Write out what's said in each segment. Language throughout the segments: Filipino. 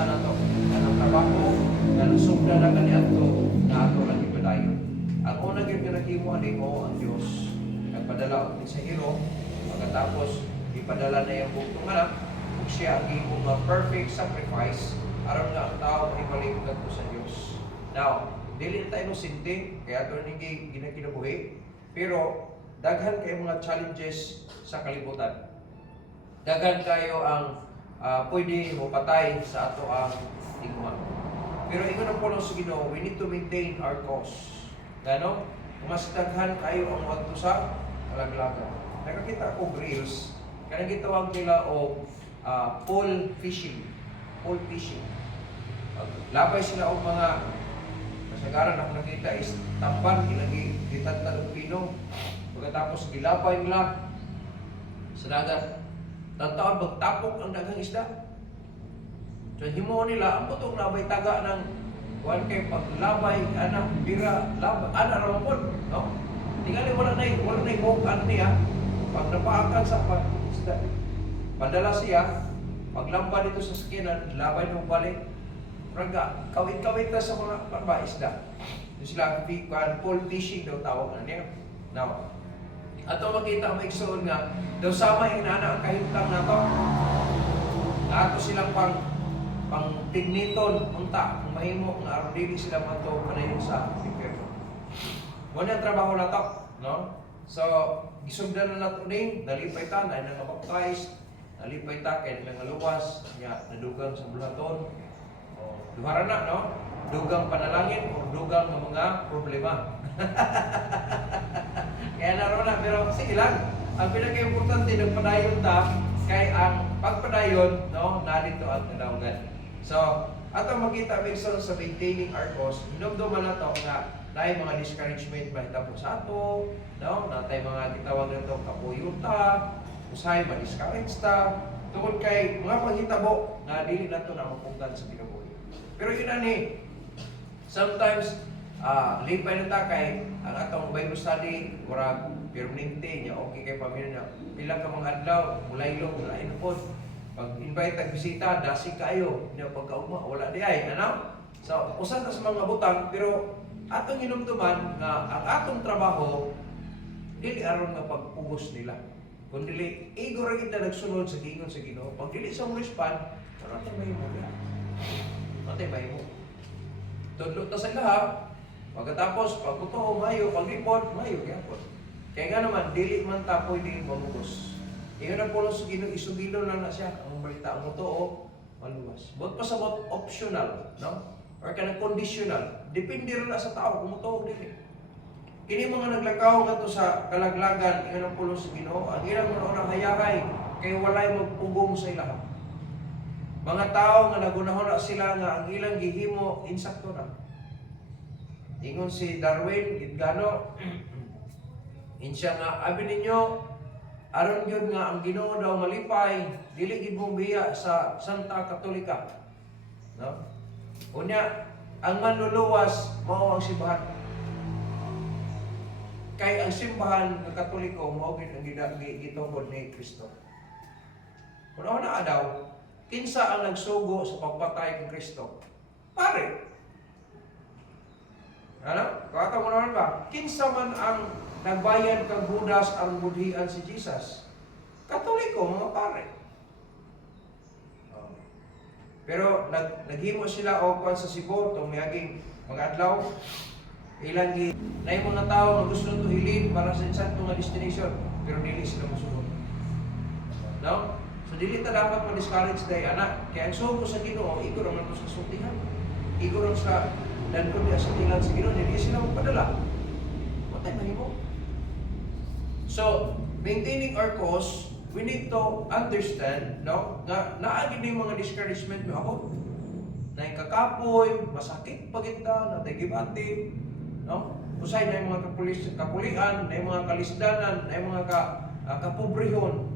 usa na to. Ang trabaho nga nasugda na kaniadto na ato lang ipadayon. Ang una gyud nga naghimo ani mo ang Dios. Nagpadala og sa hero, pagkatapos ipadala na yung buktong anak, ug siya ang gihimo nga perfect sacrifice aron nga ang tao ibalik kadto sa Dios. Now, dili na tayo sinti kaya ato ni ginakinabuhi, pero daghan kay mga challenges sa kalibutan. Daghan kayo ang pwede mo patay sa ato ang tingwa. Pero ingon ang puno sa Ginoo, we need to maintain our cause. Gano? Mas daghan kayo ang wadto sa kalaglagan. Nakakita ko reels, kanang gitawag nila og pole fishing. Pole fishing. Labay sila og mga kasagaran ako nakita is tamban ilagi gitantad og pino. Pagkatapos gilapay nila sa dagat. Tantaon magtapok ang daghang isda. So himo nila ang putong labay taga ng kuan kay paglabay ana bira labay ana ra pod, no? Tingali wala nay hook ano niya. Pag napaakan sa isda. Padala siya paglamba dito sa skinan, labay mo balik. Raga kawit-kawit na sa mga isda. Yung sila pole fishing daw tawag na niya. Now, ato makita ang maigsoon nga, daw sama yung inana ang kahintang na to. Ato silang pang tigniton, unta, kung mahimo, nga aron dili sila mato panayon sa impyerno. Muna ang trabaho na to, no? So, gisugdan na nato ning, nalipay ta, na nangabaptize, nalipay ta, kaya nangaluwas, nadugang sa bulaton. Duhara na, no? Dugang panalangin o dugang ng mga problema. Kaya naroon na, pero sige lang. Ang pinaka-importante ng padayon ta, kay ang pagpadayon, no, narito ang kadaugan. So, ato makita Wilson sa maintaining our cause, hinumduman na to nga naay mga discouragement mahitabo sa ato, no? Natay mga gitawag nito kapuyuta, usahay ma-discourage ta, tungod kay mga panghitabo na dili nato na mapugan sa kinabuhi. Pero yun ani, sometimes lipay na ta kay ang atong Bible study, murag permanente niya, okay kay pamilya niya. Pila ka mga adlaw, mulaylo, mulain po. Pag-invite at bisita, dasi kayo. Niya pagkaugma, wala di ay, ano? So, usan ta sa mga butang, pero atong hinumduman nga ang atong trabaho, dili aron nga pagpugos nila. Kung dili, igo ra kita nagsunod sa gingon sa Ginoo. Pag dili sa mong respond, ano tayo mahimo niya? Ano tayo mahimo? Tudlo ta sa lahat. Pagkatapos, pag totoo, mayo, pag-report, mayo, gyapon. Kaya nga naman, dili man ta pwede mamugos. Iyon ang puno sa Ginoo, isugilo lang na siya. Ang balita, ang totoo, maluwas. Bot pa sa bot optional, no? Or kanang conditional. Depende rin na sa tao kung totoo dili. Kini mga naglakaw nga to sa kalaglagan, iyon ang puno sa Ginoo. Ang ilang mga hayahay, kay walay magpugong sa ilaha. Mga tao nga nagunahon na sila nga ang ilang gihimo, insakto na. Ingon si Darwin, Gitgano, insya nga, abi ninyo, aron yun nga ang Ginoo daw malipay, dili gid mong biya sa Santa Katolika. No? Unya, ang manluluwas, mao ang simbahan. Kay ang simbahan ng Katoliko, mao gid ang gitungod ni Kristo. Una-una daw, kinsa ang nagsugo sa pagpatay kay Kristo? Pare. Ano? Kata mo naman ba? Kinsa man ang nagbayad kang Judas ang budhian si Jesus? Katoliko, mga pare. Pero naghimo sila o kwan sa Cebu, itong mayaging mga adlaw, ilang na yung mga tao na gusto nito hilin para sa insantong nga destination, pero dili sila musunod. No? So dili ta dapat ma-discourage day, anak. Kaya ang sugo sa Ginoo, igo naman ito sa sultihan. Igo naman sa dan kung di sa tilan sa Ginoo, hindi sila magpadala. Matay mahimo. So, maintaining our cause, we need to understand, no, na naagin yung mga discouragement mo ako. Na yung kakapoy, masakit paginta, na tayo gibati, no? Usay na yung mga kapulian, na yung mga kalisdanan, na yung mga kapobrehon,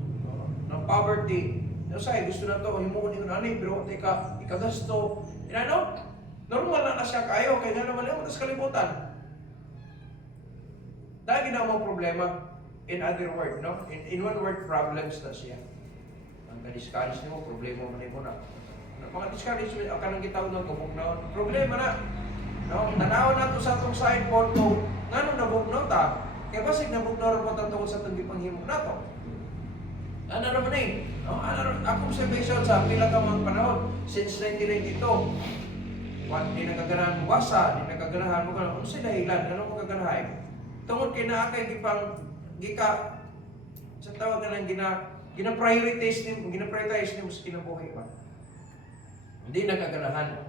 no? Poverty. Usay, gusto na to, himuon yung ani, pero ikagasto. Ano? Normal na siya kayo, kaya nga naman yung matas kalimutan. Dahil na mga problema, in other word, no? In one word, problems na siya. Ang kadiscourage mo, problema mo na. Mga discouragement, ang kanang gitawag ng kabugnaw. Problema na. No? Tanaw na to sa itong sideboard ko, nga nung nabugnaw ta, kaya basig nabugnaw rin po tungkol sa itong gipanghimok na to. Ano naman eh, no? Ako observation sa pila ka mga panahon, since 1992, di nagaganahan mo wasa, di nagaganahan mo ano sila dahilan, ano mo kaganahan? Tungod kay naakay gika, sa tawag na lang, gina-prioritize ni mo sa kinabuhi ba? Hindi nagaganahan.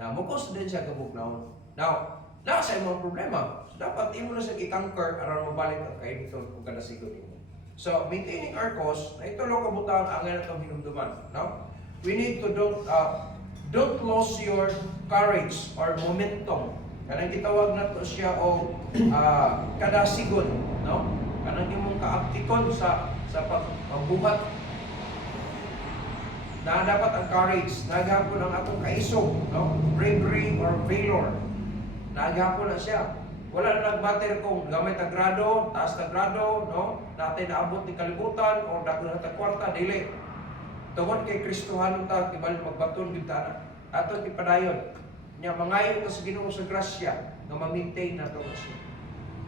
Na mukos din siya kabugnaw. Now, nasa imong problema. So, dapat imo na siya i-conquer aron mabalik ang kayo dito kung kada sigod mo. So, maintaining our cause, na ito lang kabutang ang nga itong hinumduman. No? We need to don't lose your courage or momentum. Kanang gitawag na to siya o kada sigod. No? Kanang imong kaaktikon sa pagbuhat na dapat ang courage, nagahapon ang atong kaisog, no? Bravery or valor. Nagahapon na siya. Wala na nagmatter kung gamay ta grado, taas ta grado, no? Natin naabot ni kalibutan o dako na ta kwarta, dili. Tungod kay Kristohanon ta tibal magbaton gid ta. Ato ipadayon. Nya mangayo ta sa Ginoo sa grasya nga ma-maintain nato siya.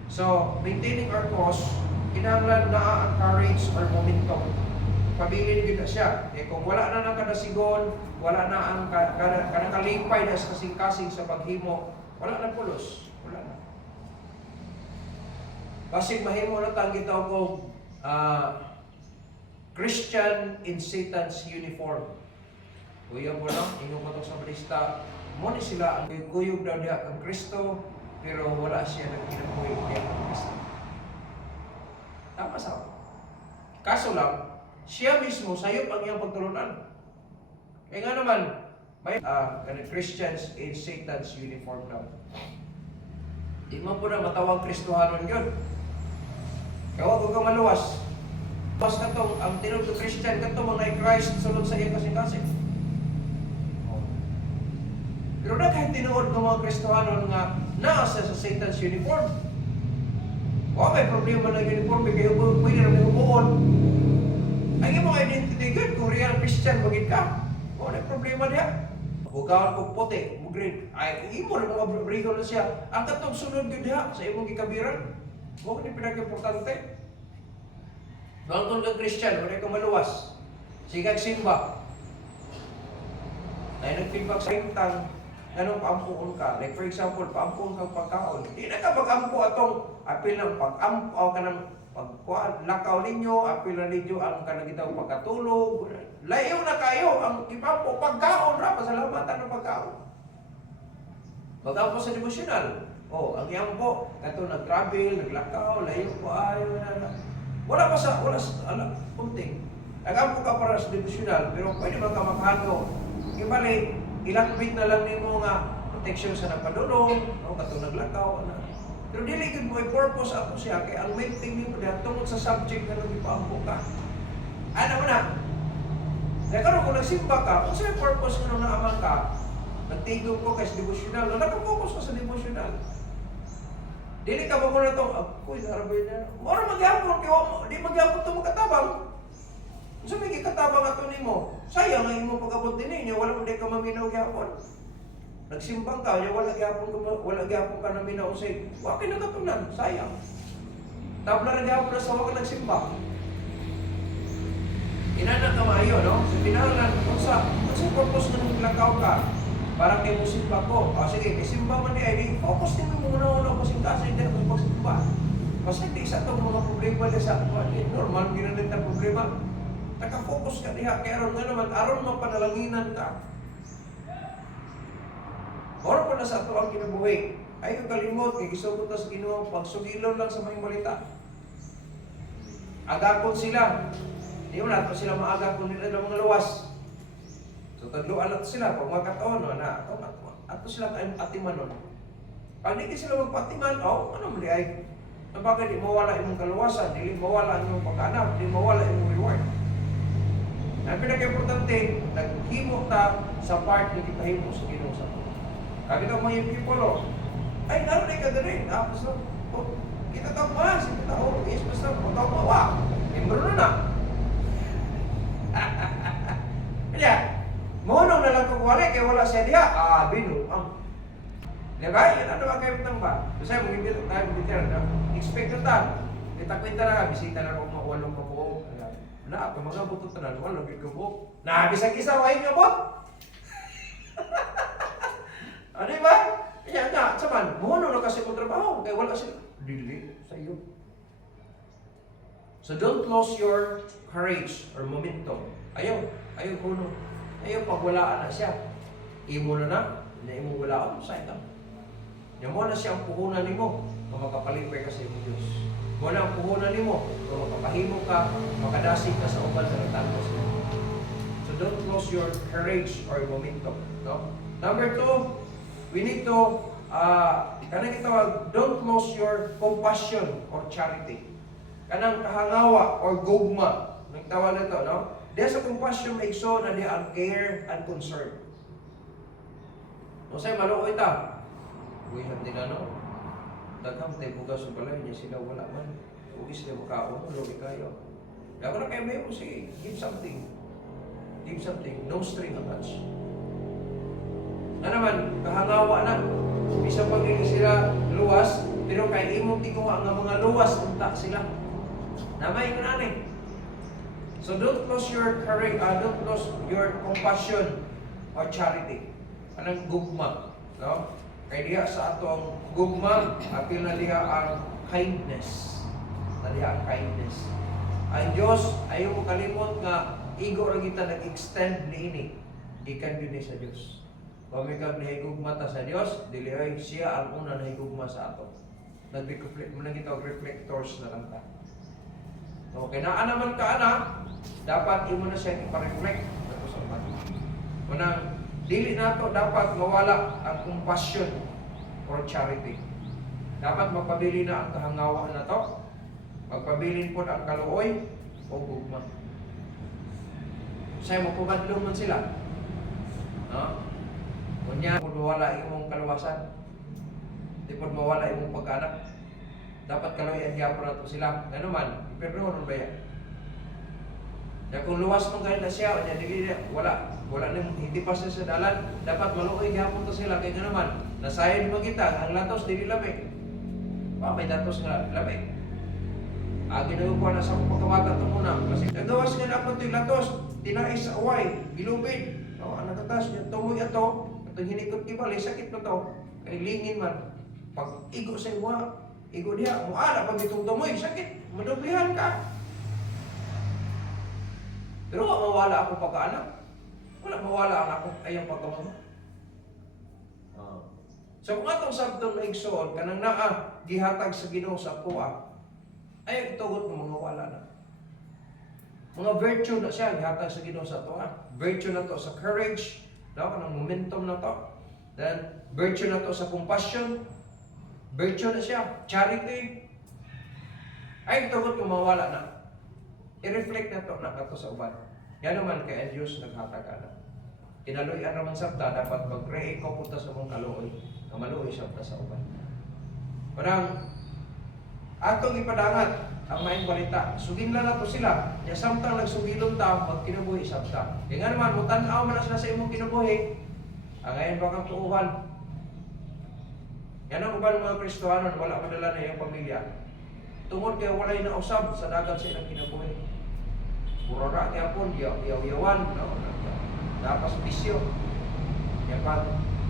So, maintaining our cause, kinahanglan naa ang courage or momentum. Pabilin kita siya. Eh kung wala na ng kadasigon, wala na ang kalipay na sa kasing-kasing sa paghimo, wala na pulos. Wala na. Basig mahimo na tang gitaw ko Christian in Satan's uniform. Kuya mo lang, ingon ko sa balista, mo ni sila ang kuyog daw diha kang Kristo, pero wala siya nagkinabuhi diha kang Kristo. Tama sa. Kaso lang, siya mismo sayop ang iyang pagtulunan. Kaya nga naman, may Christians in Satan's uniform daw. Di man po na matawag Kristohanon yun. Kaya huwag kang maluwas. Mas na to, ang tinawag to Christian, kato mga Christ sulod sa iyang kasing-kasing. Pero na kahit tinuod ng mga Kristohanon nga nasa sa Satan's uniform. Huwag may problema ng uniform, kaya pwede naman humuon. Ang imong identity good, kung real Christian maging ka, wala problema niya. Hugawan ko puti, green. Ay, imo na mga brigo na siya. Ang katong sunod yun diha sa imong gikabiran, huwag ni pinag-importante. Bangkon kang Christian, wala kang maluwas. Sigag simba. Ay nag-feedback sa intang, anong paampuon ka? Like for example, paampuon kang pagkaon. Hindi na ka mag-ampo atong apil ng pag-ampo ka ng lakaw ninyo, apil na ninyo ang kanagitang pagkatulog. Layo na kayo, ang ipampo, pagkaon ra, pasalamatan ng pagkaon. Pag-ampo sa devotional. Ang iyang po, kato nag-travel, naglakaw, layo po, ayaw na. Wala punting. Nag-ampo ka para sa devotional, pero pwede ba ka makano? Ibalik, ilang bit na lang nimo nga protection sa nagpadulong, kato naglakaw, pero dili gid mo i-purpose ato siya kay ang main thing nimo diha tungod sa subject nga nagipampo ka. Ano mo na? Nagkaroon kung nagsimba ka, kung sa'yo purpose mo nung naamang ka, nagtigong ko kay devotional, nag-focus ka sa devotional. Dili ka ba mo na itong, ako'y narabay na, mara magyapon, kaya di magyapon ito magkatabang. Kung saan may katabang ato nimo, sayang ang imo pag-abot din niya, wala mo di ka maminaw gyapon. Nagsimbang ka, wala gyapon ka na minaw say, wala na katunan, sayang. Tabla na gyapon na sa wala nagsimbang. Inana ka maayo, no? So, pinahanglan, kung sa purpose na naglakaw ka, parang kay musimba ko. Sige, isimba man di, focus din mo muna kasi hindi na magsimba. Kasi hindi isa itong mga problema na sa normal, ginanit na problema. Naka-focus ka diha, kaya aron nga naman, aron mapanalanginan ka. Oras pa na sa ito ang kinabuhi. Ay, kalimot, isugot na sa Ginoo, pagsugilon lang sa may malita. Agakon sila. Di mo nato sila maagakon nila ng mga luwas. So, tagluan nato sila. Pag magkataon, ato sila atiman nun. Pag hindi sila magpatiman, ano mo di ay, bakit di mawala imong kaluwasan, di mawala imong pagkaanap, di mawala imong reward. Ang pinaka-importante, naghimo ta sa part na kita himo sa Ginoo sa ito. Kami ito mga people, ay, naroon ka na rin. Tapos, kita tao ba? Kita tao, yes, basta, tao mawa. Imbro na. Kaya, mohonong na lang kung wala, kaya wala siya diha. Binuang. Diba? Yan ano ba kayo itang ba? Kasi mong hindi tayo bitiran. Expect na ta. Kita kwenta na ka, bisita na kung walong kabuo. Na, kung mga buto tanan, walong kabuo. Nabisang isa, wahin nga bot. Ano ba? Kaya nga, saman, muno na kasi kong trabaho. Kaya wala sila. Dili, sa iyo. So don't lose your courage or momentum. Ayaw kuno. Ayaw pagwalaan na siya. Imo na, hindi imo walaan, sa ito. Yan mo na siya ang puhunan ni mo, kung makapalipay ka sa iyong Diyos. Mo na ang puhunan ni mo, kung makapahimo ka, makadasig ka sa uban sa nagtantos mo. So don't lose your courage or momentum. No? Number 2, we need to, kanang itawag, don't lose your compassion or charity. Kanang kahangawa or gugma. Nagtawag na ito, no? Diya sa compassion may igso na diya ang care and concern. No say maluoy ta. Uy, hindi na no. Daghang tayo bugas sa balay niya sila wala man. Uwi sila makaon, lugi kayo. Kaya na kayo may sige, give something. Give something, no string attached. Na naman, kahangawa na. Bisa pagiging sila luwas, pero kay imong tiguwa nga mga luwas, unta sila. Namay ko na So don't lose your courage, don't lose your compassion or charity. Anong gugma, no? Kaya diha sa atong gugma, apil na diha ang kindness. Na diha ang kindness. Ang Diyos, ayaw mo kalimot nga igo ra kita nag-extend niini. Gikan yun sa Diyos. Kung may kang nahigugma ta sa Diyos, dili ay siya ang una nahigugma sa ato. Nag-reflect mo na kita reflectors na lang ta. So, kinaan naman ka na, dapat imo na siya ipa-reflect sa uban. Munang dili nato dapat mawala ang compassion or charity. Dapat magpabili na ang kahangawa na to. Magpabilin po ang kaluoy o gugma. Say mo pumadlong man sila. No? Kunya kung mawala imong kaluwasan, di po mawala imong pag-anak. Dapat kaluoy ang gyapon nato sila. Ngano man, pero ano ba yan? Na kung luwas mong ganit na siya, wala nang hindi pa siya sa dalan, dapat maluoy gyapon to sila kay naman. Nasayon mo kita, ang latos dili lamig. May datos nga lamig. Ginagawa na sa pagkawata ito muna. Kasi nagawas nga na ako ito yung latos, tinais sa uway, gilubid. Nagatas niya, tumoy ito, itong hinikot kibali, sakit na ito. Kay lingin man, pag igo sa iwa, igo diha, muala pag itong tumoy, sakit, madublihan ka. Pero mawala ako pagkaanak. Wala mawala ang ako ayang pagkamama. So kung atong sabtong na igsoon, kanang naa, gihatag sa Ginoo sa kuwa, ay tugot mo mga wala na. Mga virtue na siya, gihatag sa Ginoo sa tuwa. Virtue na to sa courage, no? Kanang momentum na to. Then, virtue na to sa compassion. Virtue na siya, charity. Ay tugot mo mawala na. I-reflect na to na kato sa uban. Yan naman kay ang Diyos naghatag ka na. Kinaluyan naman sabta, dapat mag-re-echo punta sa mong kaluoy. Na maluoy sabta sa uban. Parang, atong ipadangat ang maing balita. Sugin lang na to sila. Ya samtang nagsugilon ta, magkinubuhi sabta. Kaya nga naman, mutanaw man na sila sa imong kinubuhi. Ang ngayon bakang tuuhan. Yan ang uban mga Kristohanon, wala madala na yung pamilya. Tungod kaya walay na usab sa dagat sa ilang kinabuhi. Purara kaya po, yaw-yawan, no? Dapas bisyo. Kaya pag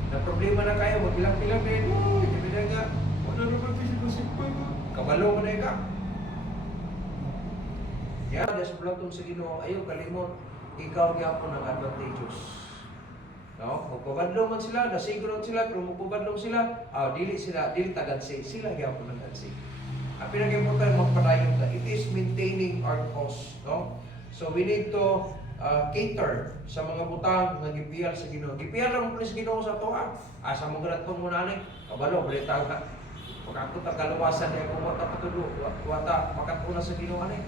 na problema na kayo, magbilang-bilang na yun, hindi na nga, wala naman bisyo-bisyo kabalo mo na ka. Yan, sa Platon sa Ginoo, ayaw kalimot, ikaw kaya po ng advantageous. No? Magpabadlong man sila, nasigurot sila, pero magpabadlong sila, dili tagansi, sila kaya po ng gansi. Ang pinag-important magpadayon ka, it is maintaining our cause. No? So we need to cater sa mga butang nga gipiyal sa Ginoo. Gipiyal lang mo sa Ginoo sa tuwa. Asa mo ganat kong muna ni, kabalo, balita ka. Pag ako tagaluwasan niya, kung wata patulo, wata makatuna sa Ginoo ni.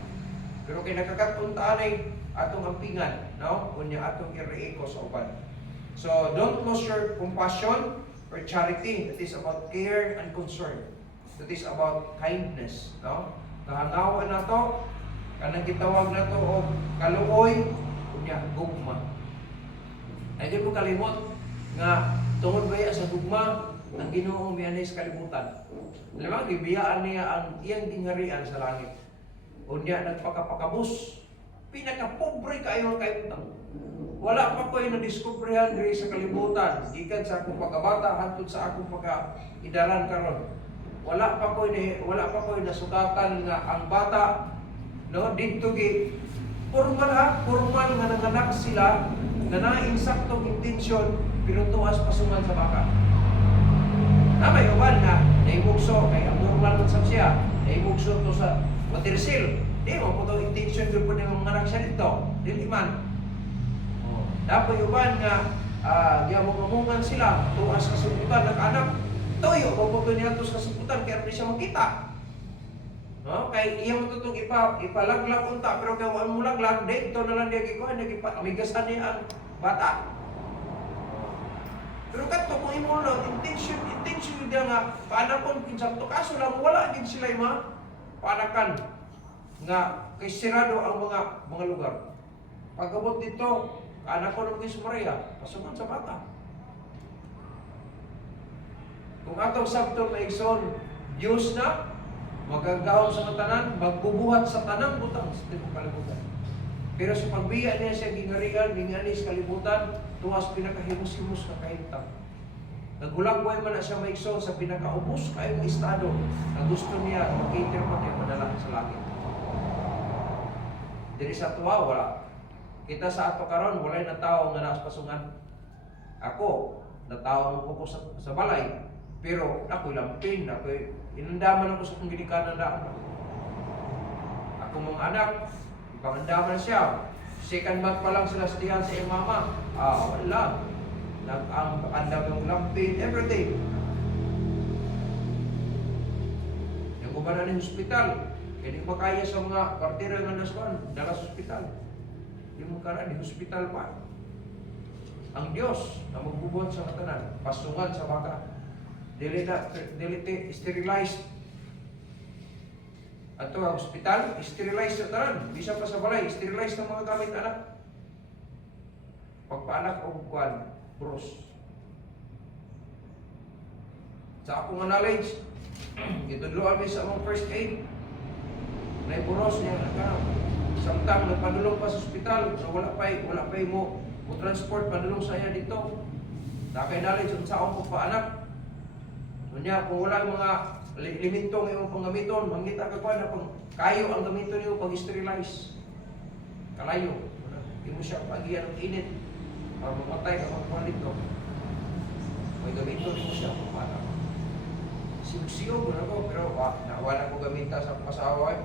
Pero kay nakakatuntaan ay atong ampingan, no? Kunya atong i-re-echo sa uban. So don't lose your compassion or charity. That is about care and concern. That is about kindness, no? Kahangawan na to, kanang gitawag na to o kaluoy, kunya gugma. Ay di mo kalimot nga tungod ba sa gugma ang Ginoo mianay sa kalibutan. Alam mo, gibiyaan niya ang iyang gingharian sa langit. Unya nagpakapakabus. Pinakapobre kayo kalibutan. Wala pa ko'y na-discoveryhan diri sa kalibutan. Gikan sa akong pagkabata hangtod sa akong pagka-idaran karon. Wala pa ko'y nasukatan nga ang bata no didto gi formal nga nanganak sila na nainsaktong intensyon pero tuwas pasungan sa baka. May uban nga naimugso kay ang normal man sab siya, naimugso to sa water seal. Di mo po itong intention doon po ng mga anak siya dito. Dili man. Dapat uban nga giamong-amongan sila tuwas kasubutan ng anak. Toyo, mabuto niya to sa kasubutan kaya hindi siya makita. No? Kay iya mo tutong ipalaglag unta pero kay wala mo laglag, dito na lang diya gikuha, amigasan niya ang bata. Pero kadto kung imo lang intention dia nga paanakon kinsa to kaso lang wala gid sila paanakan nga kay sirado ang mga lugar. Pagabot dito, paanakon ng Kis Maria, pasukan sa bata. Kung atong sabton maigsoon, Dios na magagawon sa tanan, magbubuhat sa tanang butang sa tibuok kalibutan. Pero sa pagbiya niya sa gingharian, ginganis kalibutan, tuwas pinakahimus-himus na kahintang. Nagulagway man na siya maigsoon sa pinakaubos kayong estado na gusto niya mag-cater pa niya madala sa langit. Diri sa tuwa, wala. Kita sa ato karon walay na tao nga naas pasungan. Ako, na tao mo ko sa balay, pero ako'y lampin, ako'y inandaman ako sa kong ginikanan na ako mga anak, ipangandaman siya. Second month pa lang sila sa sa mama. Wala. Nag-andam yung lampin, everything. Yung kumanan ng hospital, hindi makaya sa mga partira nga naswan, dala sa hospital. Hindi mo karan, di hospital pa. Ang Diyos na magbubuhat sa katanan, pasungan sa baka, dili sterilized. Ato ang hospital, sterilized sa tanan, bisa pa sa balay, sterilized ng mga gamit anak. Pagpaanak o kuwan, puros. Sa akong knowledge, itudloan mi sa among first aid, may puros niya naka. Samtang nagpadulong pa sa ospital, so wala pa mo transport padulong sa iya dito. Nakay knowledge unsa akong pagpaanak. Unya kung wala mga limitong imong panggamiton, mangita ka pa na pang kayo ang gamiton niyo pag sterilize. Kalayo. Imo siya pagiyan ng init para mamatay ka magpalit ko. May gamiton niyo siya para. Siyo ko na ko, pero nawala ko gamita sa pasawa.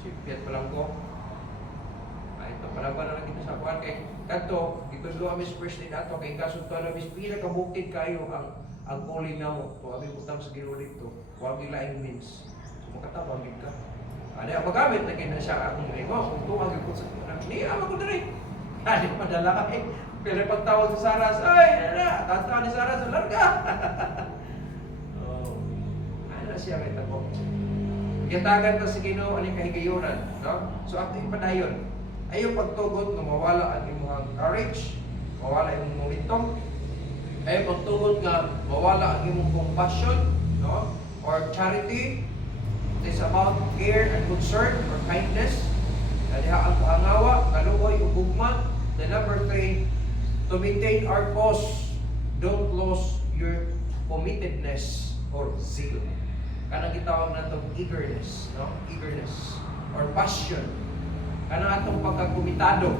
Sipyat pa lang ko. Ay, ito pala ba na lang dito sa kuwan kay kanto, dito doon kami sa first aid ato, kay kasod to na mis pinakabukid kayo ang calling na mo. Kung kami utang sa Ginoo dito, huwag ilaing means. So makatabang ka. Ano ang magamit na kina siya akong rin mo, kung tuwag ko sa niya ako na rin. Ano padala ka eh. Pero pagtawag sa Saras, ay, tatawa ni Saras, larga. Ano siya may tako. Gitagan ta sa Ginoo aning kahigayunan, no? So ato ipadayon. Ayaw pagtugot nga mawala ang imong courage, mawala ang imong momentum. Ayaw pagtugot nga mawala ang imong compassion, no? Or charity. It is about care and concern or kindness. Diha ang kaangawa, kaluoy ug gugma. The number 3, to maintain our cause, don't lose your committedness or zeal. Kanang gitawag na itong eagerness, no? Eagerness or passion. Kanang atong pagkakomitado.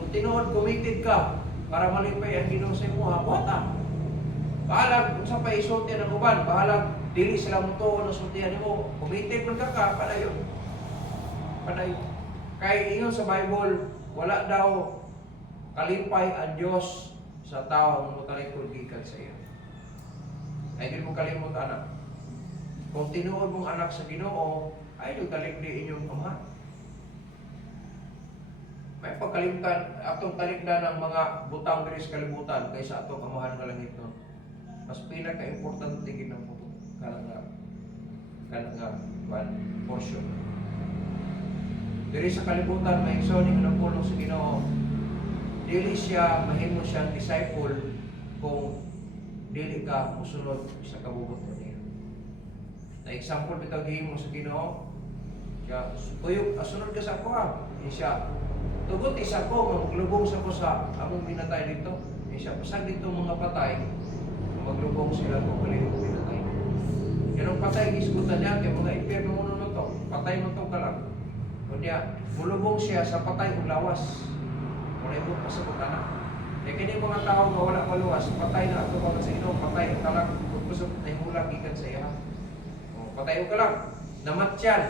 Kung tinuod committed ka para malipay ang Ginoo sa imo, wata. Bahalag kung sa paisulti ng uban, bahalag dili sila mo to na sultihan nimo. Committed man ka padayon. Padayon. Kay ingon sa Bible, wala daw kalipay ang Dios sa tao ang motalikod gikan sa iya. Ay di mo kalimot anak. Kung tinuod mong anak sa Ginoo, ay yung talikdi inyong amahan. May pagkalimtan, atong talikdan ng mga butang diri sa kalibutan kaysa atong amahan nga langit no. Mas pinaka-importante gid ang kanang portion. Diri sa kalibutan may igsoon ning nagpulong sa Ginoo. dili siya mahimo siyang disciple kung dili ka musunod sa kabubuton niya. Na example bitaw gihimo sa Ginoo, siya tuyo sunod ka sa ako ha. Siya tugot isa ko maglubong sa ko sa among binatay dito. Siya pasag dito mga patay maglubong sila kung palihog pinatay. Yan ang patay gisgutan niya kay mga impyerno mo na to. Patay mo to ka lang. Kunya mulubong siya sa patay ug lawas. Wala mo pa sa pagkana. Kaya kini mga tao nga wala maluwas, patay na ato pa sa inom, patay ang kalang, pagpusok na himula gikan sa iya. O, patay o kalang, namatyan,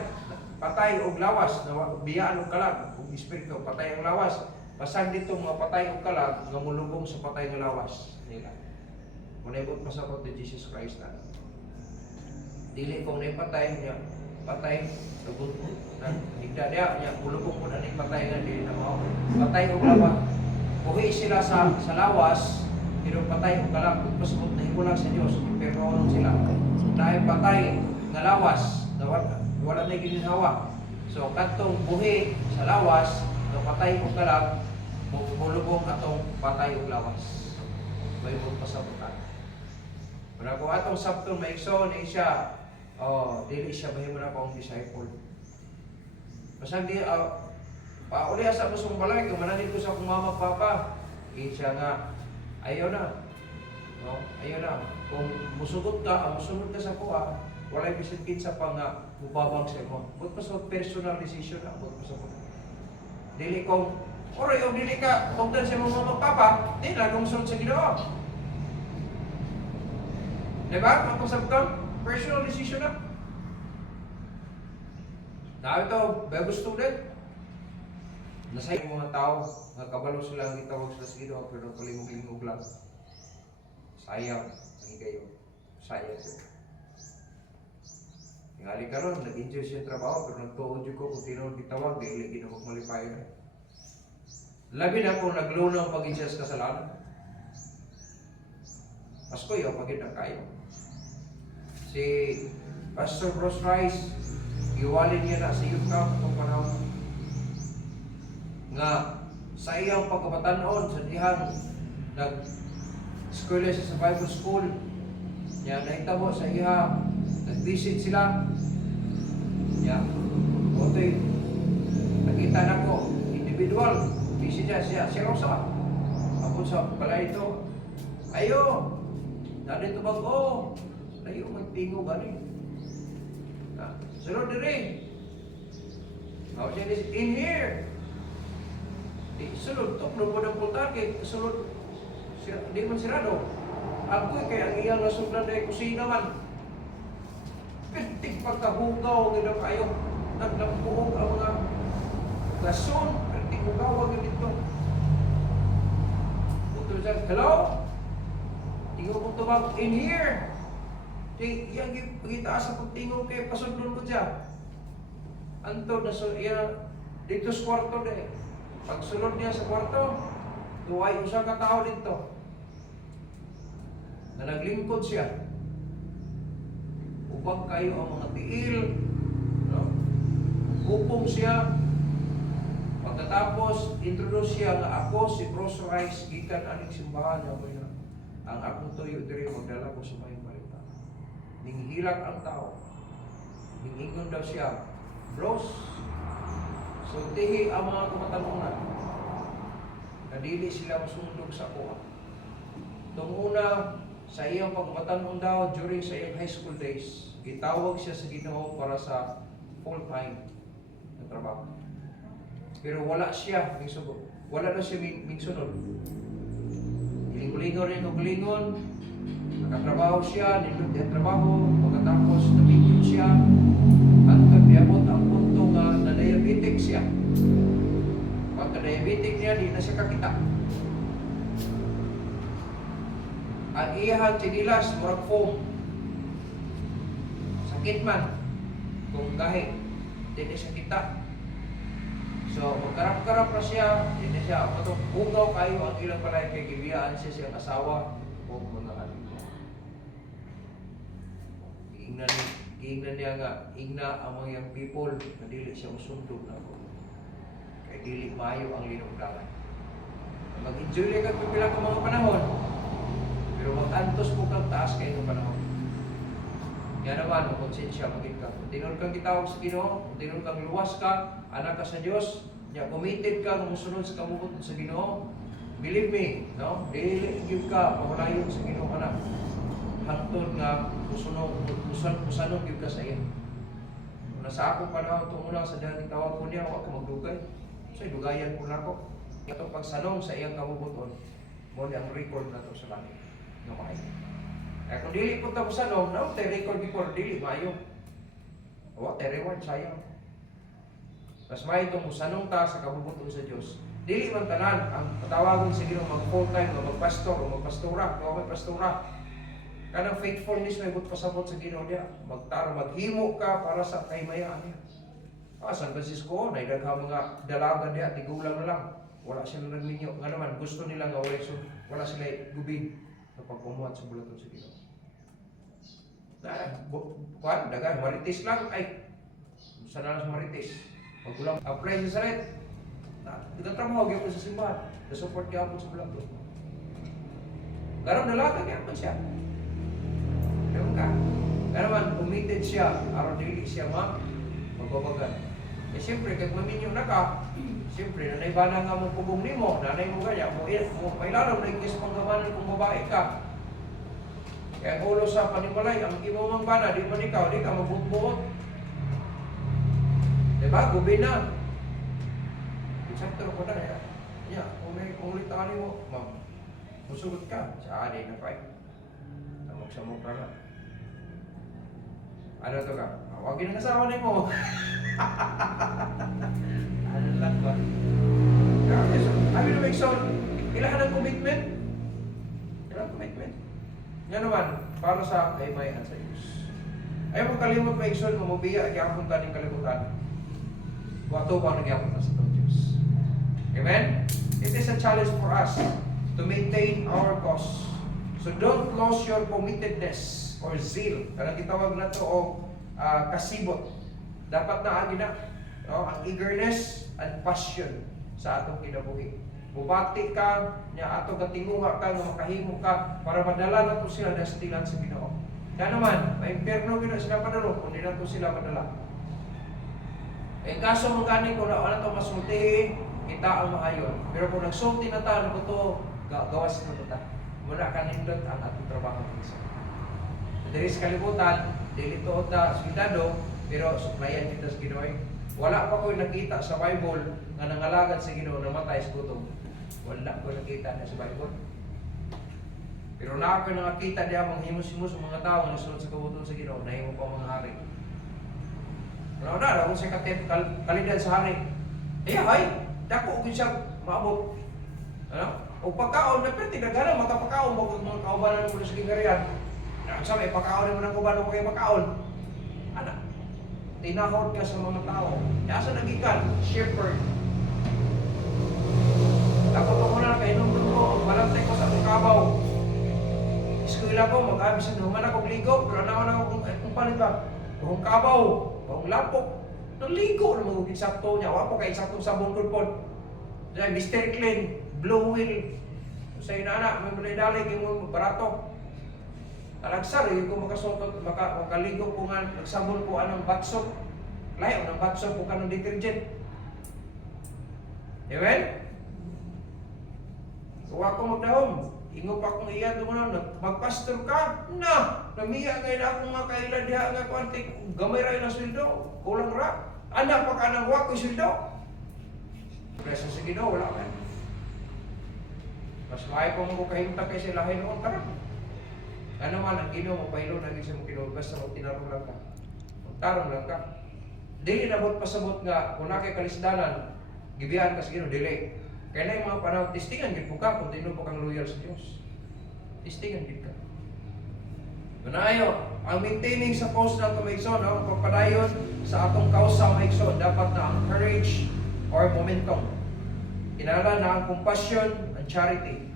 patay o lawas, biyaan o kalang, o espiritu, patay ang lawas. Pasag dito mga patay o kalang, nga mulubong sa patay ng lawas nila. Kung naibot pasakot ni Jesus Christ na. Dili kung naipatay niya, patay, nagunod, higda niya, mulubong mo na ni patay na, dili na mao. Patay o lawas. Buhi sila sa lawas, pero patay o kalang, pasabot na himula sa Diyos, pero sila. Dahil patay nga lawas, wala na gininhawa. So, katong buhi sa lawas, na patay o kalang, mulubong atong patay o lawas. May mong pasabutan. Kung ako atong sabton maigsoon, siya, dili siya mahimula akong disciple. Pasang di, pauli sa pusong balay, kung mananid ko sa akong mama papa, siya nga, ayaw na. No? Ayaw na. Kung musugot ka, musunod ka sa kuha, walay bisit kinsa pa nga mubabang sa mo. But pa sa personal decision na, but pa sa kuha. Dili kong, oray, o dili ka, tungdan sa mga mama papa, di na kung musunod sa Ginoo. Diba? Ang pasabtan, personal decision na. Dahil ito, Bible student, nasa yung mga tao, nagkabalo sila ang itawag sila sa Ginoo, pero palimog-limog lang. Sayang, ang kayo. Sayang siya. Tingali ka ron, nag-enjoy siya yung trabaho, pero nagtuod ko kung tinawag itawag, dili ginawag malipayo na. Labi na kung naglunaw pag-enjoy sa kasalanan. Pasko yung pag na kayo. Si Pastor Bruce Rice, iwalin niya na sa youth camp kung panahon nga sa iyang pagkabatanon sa dihang nag-eskwela siya sa Bible School niya nahitabo sa iya nag-visit sila niya otoy nakita na ko individual visit siya sa ako sa balay ito ayo narito ba ko ayo magtingo gani sunod diri how siya in here di sulod to no po ng pultake sulod di man sirado ako'y kaya ang iyang nasugdan ay kusina man pertik pagkahugaw nila kayo naglampuog ang mga gason pertik hugaw ang dito utol siya hello tingog ko tumag in here yang pagitaas sa pagtingog kay pasundon mo dyan antod na so iya dito sa kwarto de pagsulod niya sa kwarto, tuway usa ka tao dito na naglingkod siya. Upang kayo ang mga tiil, no? Upong siya. Pagkatapos, introduce siya nga ako si Bruce Rice, gikan aning simbahan niya ko na ang akong tuyo diri magdala ko sa may balita. Ninghilak ang tao. Ningingon daw siya, Bruce, sultihi ang mga kumatanungan na dili sila masundog sa kuha. Nung una, sa iyang pagmatanon daw during sa iyang high school days, gitawag siya sa Ginoo para sa full-time na trabaho. Pero wala siya mingsugot. Wala na siya mingsunod. Gilingon rin o gilingon, nakatrabaho siya, nindot niya trabaho, pagkatapos nabigyan siya, at nagbiabot ang punto nga na diabetic siya. Pagka-diabetic niya, di na siya kakita. Ang iyahang chinilas, murag foam. Sakit man. Kung gahi, di na siya kita. So, magkarap-karap na siya, di na siya, hugaw kayo ang ilang palay kay gibiyaan siya siyang asawa o mga anak niya. Giingnan niya nga, ingna ang mga young people na dili siya musundog na ako. Kaya dili maayo ang linungdangan. Mag-enjoy lang kag pipila ka mga panahon. Pero mag-antos po kang taas kayo ng panahon. Yan naman, konsensya maging ka. Kung tinul kang gitawag sa Ginoo, kung tinul kang luwas ka, anak ka sa Diyos, ya committed ka kung musunod sa kabubuton sa Ginoo, believe me, no? Dili gyud ka pahulayon sa Ginoo anak. Hantod nga musunod gyud ka sa iya. Kung nasa akong panahon itong una sa dating tawag ko niya, huwag ko magdugay. So, dugayan ko na ako. Itong pagsanong sa iyang kabubuton, mo ang record na ito sa langit. No, kaya. Eh, kung dili po tapos sanong, no, tayo record before, dili, mayo. O, tayo reward, sayang. Mas may itong sanong ta sa kabubuton sa Diyos. Dili man tanan, ang patawagon sa Ginoo mag full time, o magpastor, o magpastora, o may pastora. Kanang faithfulness may but pasabot sa Ginoo niya. Maghimo ka para sa kaymayaan niya. San Francisco, naidaghang mga dalagan niya, tigulang na lang. Wala sila nagminyo. Nga naman, gusto nila nga wala sila gubin na pagpumuhat sa bulaton sa Ginoo. Kuan, dagan, marites lang, ay, sana sa marites. Pagkulang, apply sa salit. Nagtatrabaho, gaya po sa simbahan. Na-support kaya po sa bulaton. Garang dalaga, kaya po siya. Diba ka? Kaya naman, committed siya, araw dili siya magbabagan. Eh siyempre, kag maminyo na ka, siyempre, nanay ba na nga mong pugong nimo, nanay mo ganyan, mo pailalam na ikis panggabanan kung babae ka. Kaya ulo sa panimalay, ang imo mang bana, di man ikaw, di ka mabutbuot. Diba? Gubi na. Isang ko na, ya, kung litaan mo, musugot ka, sa aday na fight. Samok na lang. Ano to ka? Huwag ginagasawa na mo. Ano lang ba? Sabi na Mekson, kailangan ng commitment. Kailangan commitment. Yan naman, para sa kaymayan sa Diyos. Ayaw mo kalimot Mekson, mamubiya, iapon ta ng kalimutan. Wato pa nagyapon ta sa itong Diyos. Amen? It is a challenge for us to maintain our cause. So don't lose your committedness or zeal. Kanang gitawag na ito o kasibot. Dapat na agi na ang eagerness and passion sa atong kinabuhi. Bubati ka, niya ato gatinguha ka, nga makahimo ka, para madala na ito sila na stilan sa Ginoo. Kaya naman, may impyerno gina sila padalo, kung di na ito sila madala. Eh kaso mong ganin ko na ano ito masulti, kita ang maayon. Pero kung nagsulti na tayo, ano ito, gawas na ito. Muna kanindot ang atong trabaho minsan. Diri sa kalibutan, dili to ta swidado, pero suplayan kita sa Ginoo. Wala pa ko nakita sa Bible nga nangalagad sa Ginoo namatay sa gutom. Wala ko nakita na sa Bible. Pero na ako nakakita diya mga himos-himos mga tao nga nasunod sa kabuton sa Ginoo, nahimo pa mga hari. Wala na kung sa kalidad sa hari. Ay, dako og siya maabot. Ano? O pagkaon, na pwede nagana, makapakaon mo kung mga kaubanan mo sa kingarian. Sabi, pagkaon mo ng kaubanan mo kayo makaon. Anak, tinahod ka sa mga tao. Asa nagikan? Shepherd. Tapos ako na, kainom ko, malantay ko sa akong kabaw. Eskwila ko, mag-abisan, human akong ligo, pero naman ako kung paano ba? Kung kabaw, kung lapok, naligo na mga insakto niya. Wapo kay insaktong sabong kulpon. Mr. Clean, Blue Wheel. Sa inaanak, may mulay-dalay kayo mo barato. Alagsar, yung kung makaligo ko nga, nagsabon ko anong batsok. Layo ng batsok ko kanong detergent. Amen? So ako magdahom, ingo pa akong iya doon, magpastor ka, na! Namiya kayo na akong mga kailan diha nga kwantik, gamay rin ang sweldo, kulang ra. Anak pa ka nang wako yung sweldo. Presyo sa Ginoo, wala man. Mas maay kung mo kahimta kay sila noon, tara. Ano man ang Ginoo mo pahilo na sa mga Ginoo, basta mo tinarong lang ka. Tarong lang ka. Dili nabot pasabot nga kung na kay kalisdanan, gibiyan ka sa Ginoo, dili. Kaya na yung mga panahon, testingan gid po ka kung tino po kang loyal sa Dios. Testingan gid ka. Manayo, ang maintaining sa post na ito maigsoon, ang pagpadayon sa atong kausa maigsoon, dapat na ang courage or momentum. Kinala na ang compassion and charity.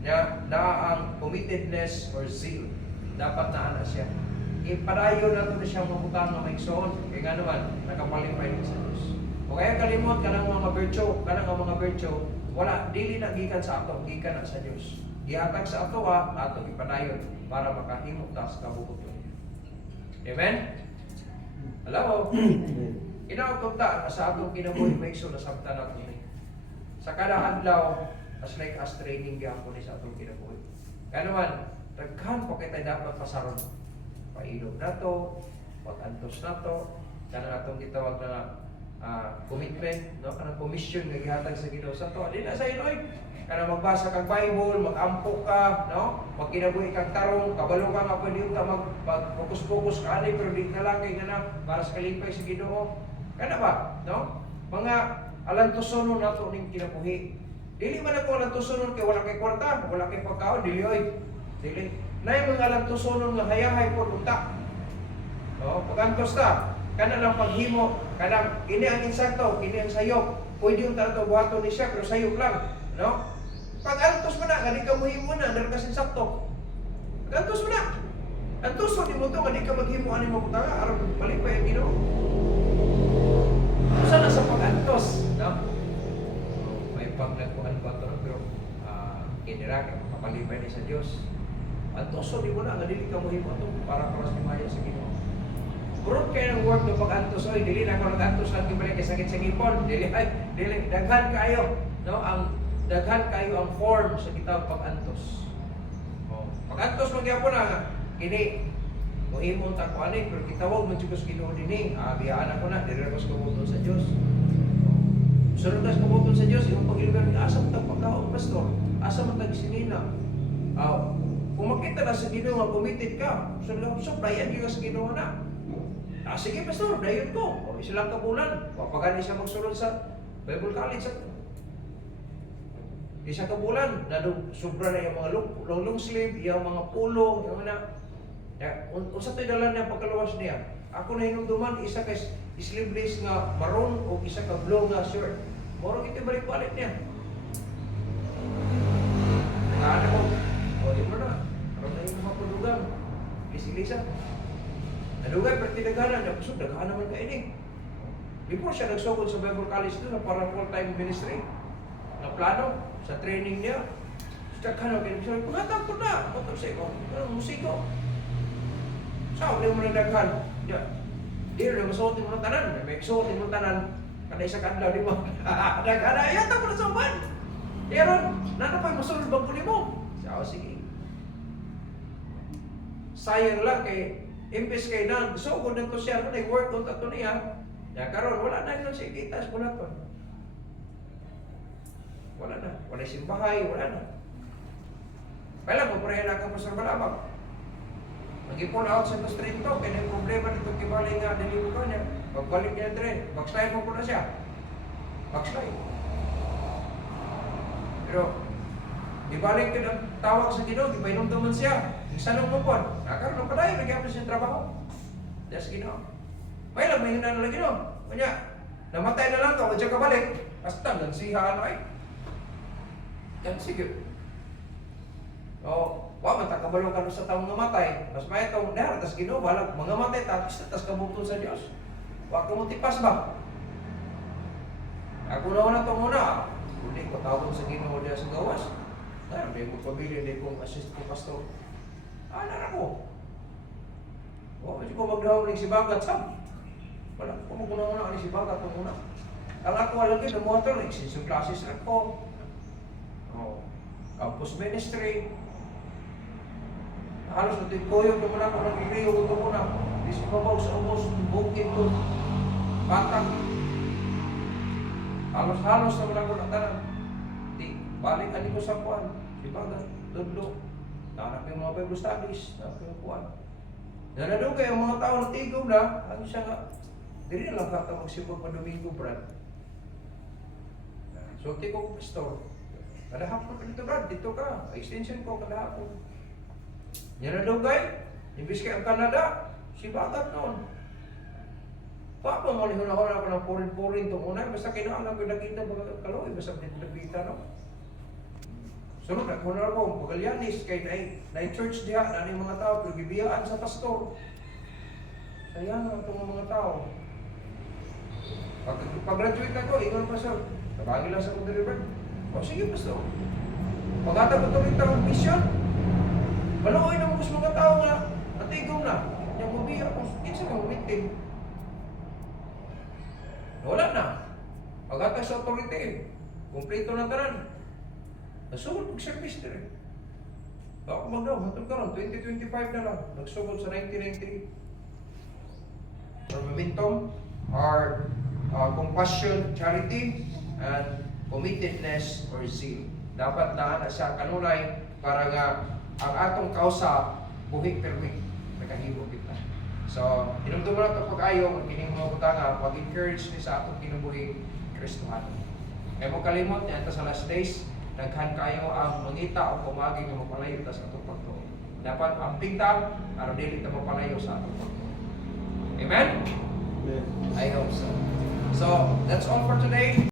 Na ang committedness or zeal. Dapat na ana siya. Ipadayon na ito na siyang mabutang na maigsoon. Kaya nga naman, nakapalipay sa Diyos. O kaya kalimot ka ng mga virtue, ka ng mga virtue, wala, dili na gikan sa ato, gikan na sa Dios. Gihatag sa ato ato ipadayon para makahimo ta sa kabubuton. Amen? Alam mo, inautog ta sa atong kinabuhi maigsoon na sabta nato ni. Sa kada adlaw, as like as training gyapon ni sa atong kinabuhi. Kano man, daghan pa kay dapat pasaron. Pailog nato, pag-antos nato, kanang atong gitawag na commitment, no, kanang commission nga gihatag sa Ginoo sa to. Di na sa inoy. Kanang magbasa kag Bible, mag-ampo ka, no? Magkinabuhi kag tarong, kabalo ka nga pwede ka mag-focus-focus ka ani pero di na lang kay nga para sa kalipay sa Ginoo. Kana ba, no? Mga alantosonon nato ning kinabuhi. Dili man ako alantosonon kay wala kay kwarta, wala kay pagkaon, dili oy. Dili. Nay mga alantosonon nga hayahay pod unta. No, pagantos ta. Kana lang paghimo, kanang ini ang insakto, ini ang sayop. Pwede yung tato buhaton ni siya pero sayop lang, no? Pag-antos mo na, hindi ka mahimo na, dahil kasi sakto. Pag-antos mo na. Antos mo, di mo ito, hindi ka maghimo, ano mo kutanga, araw balik pa yung Ginoo. Saan na sa pag-antos, no? May pagnagpuan ba ito, pero kinira, kapalipay ni sa Diyos. Antos mo, di mo na, hindi ka mahimo ito, para si Maya sa Ginoo. Purot kayo ng work ng pag-antos, oy, dili na ako nag-antos lang kibalik kay sakit sa ngipon, dili, daghan kayo, no? Daghan kayo ang form sa kitang pag-antos. Pag-antos magyapon na, kini, muhimong takuanin, pero kitawag mo chikos Ginoo dinhi, biyaan ako na, diremos kabuton sa Diyos. Sunod na kabuton sa Diyos, yung pag-ilibero, asa mo tagpagkaon, pastor, asa mo tagsinina. Kung makita na sa Ginoo nga committed ka, so dayan yung sa Ginoo na. Sige pastor, dayon ko. Isa lang kabulan, papagani siya magsulod sa Bible College. Isa kabulan, sobra na yung mga long sleeve, yung mga pulo, yung na. Unsa to'y dalan niya pagkaluwas niya. Ako na hinugduman, isa ka sleeveless nga maroon o isa ka blue nga shirt. Moro ito balik-balik niya. Nagana ko, di mo na. Karoon na yung mga pulugang. Lisa-lisa. Nadugay, pero tinaganan niya. So, daghan naman ka ini. Before siya nagsugod sa Bible College doon, para full-time ministry. Na plano, sa training niya. So, daghan naman kayo. Paghatag ko na. Matag sa ikaw. Musiko. Saan, hindi mo na daghan. Di rin, masuotin mo ng tanan. May suotin mo ng tanan. Kada isa kadlaw, di mo. Daghan na, ayata mo na sa uban. Aaron, nanapay masulod bang kunin mo? Siya, sige. Sayang lang kay imbes kay na, so kung nito siya, nag-work kung tato niya, karon wala na yun siya kita sa kunaton. Wala na. Wala simbahay, wala na. Kaya mo, pareha na kang Pastor Balabag. Nag-ipon out sa street to, kaya yung problema dito kibali nga, nilibo ka niya. Pagbalik niya din, backslide mo po na siya. Backslide. Pero, ibalik ka ng tawag sa Ginoo, ipainom naman siya. Isanong mo po, nakaroon pa tayo, nagyapos yung trabaho. Diyos Ginoo. May lang, may hinan na lang Ginoo. Kanya, namatay na lang to, kung siya kabalik, basta nagsihaan na ay. Yan, sige. Wow, matakabalo ka sa taong namatay. Mas may taong dahil, tas Ginoo, balag, mga matay, tapos kabutol sa Diyos. Huwag ka mo tipas ba? Ako na ito muna. Hindi ko tawag sa Ginoo diya sa gawas. Hindi ko pabili, hindi ko assist ko pastor. Anak ako. Hindi ko magdahawin si Bagat, Sam. Wala ko maguna-una si Bagat ang una. Ang ako alagay ng motor, extension classes lang ko. Campus ministry. Halos natin koyog naman ako, nag-iriyo ko ito muna. Di siya sa umos, bukid ko. Batang. Halos-halos naman ako natanan. Balik ani ko sa kuwan. Si Bagat, Dudlo. Nanak yung mga Bible studies, nanak yung kuwan. Nanadugay ang mga tao na tigom na, ano siya nga, dili lang ka magsipag pa Domingo, Brad. So, ko pastor. Kada hapon pa dito, Brad, dito ka. Extension ko kada hapon. Nanadugay, imbis kay ang Canada, si Bagat noon. Papa mo lihon ako ng purin-purin itong unay, basta kinaalam ko nakita mga kaloy, basta nagkita, no? Sunod, nagkunar ko, Pagalianis, kay na-church diha, na yung mga tao, pero bibiyaan sa pastor. Sayang ang itong mga tao. Pag-graduate ako, ingon pa sir, nabagi lang sa Kundiriban. O sige, pastor. Pagkatapos ito rin ang mission, maluoy na mga mga tao nga, natigom na. Yung mabiya ko, kinsa ka umitin. Wala na. Pagkatapos sa authority, kumplito na tanan. Nasugod pag-service na rin. Ako magaw, hatol ka ron, 2025 na lang. Nagsugod sa 1998. Our momentum, our compassion, charity, and committedness or zeal. Dapat na siya kanunay para nga ang atong kausa buhi permi nakahimo kita. So, tinumdum na ito pag-ayo, ang kining mga butanga, pag-encourage ni sa atong kinabuhi Kristohan. Kaya mo kalimot niya, ito sa last days, naghan kayo ang mangita o pumagi ng mapalayo sa atong pagtuo. Dapat ang pingtang, aron dili ta mapalayo sa atong pagtuo. Amen? Amen. I hope so. So, that's all for today.